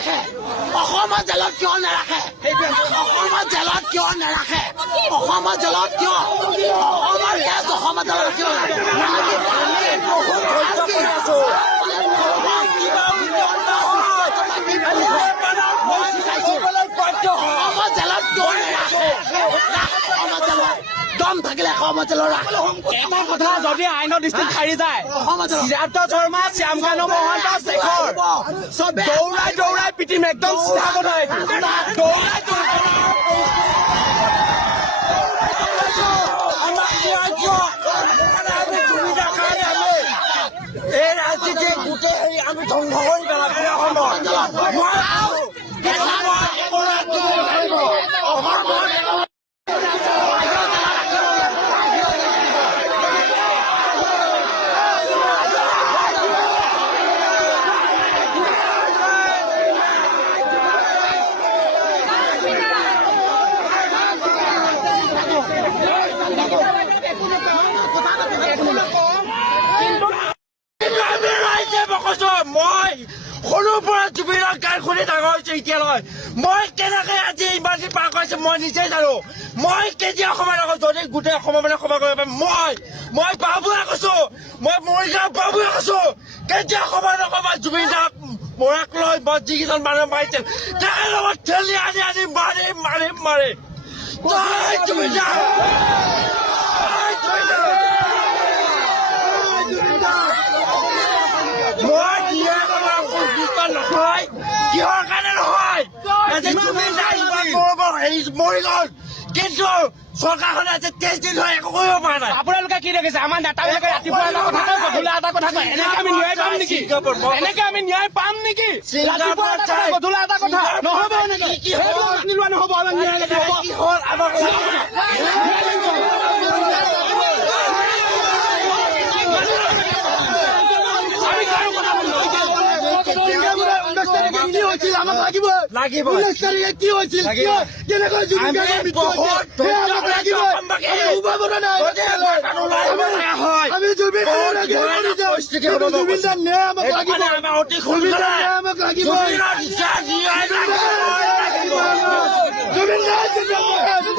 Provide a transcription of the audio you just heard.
অসমৰ জেলত কিয় নাৰাখে? অসমৰ জেলত কিয় নাৰাখে? অসমৰ জেলত কিয়? অসমৰ গেছ অসমৰ জেলত কিয় অসমৰ জেলত কিয় নাৰাখে? দম থাকিলে অসমৰ জেলত ৰাখ। এটা কথা, যদি আইনৰ দৃষ্টিত সাৰি যায় সিদ্ধাৰ্থ শৰ্মা, শ্যামকানু মহন্ত, শেখৰ দৌৰাই দৌৰাই পিটিম। একদম চিধা কথা এইটো। দৌৰাই এই ৰাজনীতি গোটেই হেৰি আমি ধ্বংস কৰি পেলাম। মই সৰুৰ পৰা জুবিনৰ গান শুনি ডাঙৰ হৈছো এতিয়ালৈ। মই কেনেকে আজি ইমান দিন পাৰ কৰিছো মই নিজে জানো। মই কেতিয়া সময় নকৰো, যদি গোটেই অসমৰ মানে সময় কৰিব পাৰিম। মই বাবুৱে কৈছো, মই মৰিগাঁও বাবুৱে কৈছো, কেতিয়া সময় নকৰো। জুবিন দাক মৰাক লৈ মই যিকেইজন মানুহ মাৰিছিল তাকে লগত ঠেলি আনি আনি মাৰিম মাৰিম মাৰিম। জুবিন দা নহয়, কিহৰ কাৰণে নহয়? মৰি গল, কিন্তু চৰকাৰখনে আজি 23 দিন হয় একো কৰিব পৰা নাই। আপোনালোকে কি দেখিছে? আমাৰ নেতাবিলাকে ৰাতিপুৱা এটা কথা কয়, গধূলা এটা কথা কয়। এনেকে আমি ন্যায় পাম নেকি? এনেকে আমি ন্যায় পাম নেকি? ৰাতিপুৱা এটা কথা, গধূলা এটা কথা নহব। এনেকে লোৱা নহব। আমাৰ ন্যায় লাগিব। কি হ'ল আমাৰ লাগিব কি হৈছিল? কেনেকৈ জুবিন আমি জুবিন জুবিন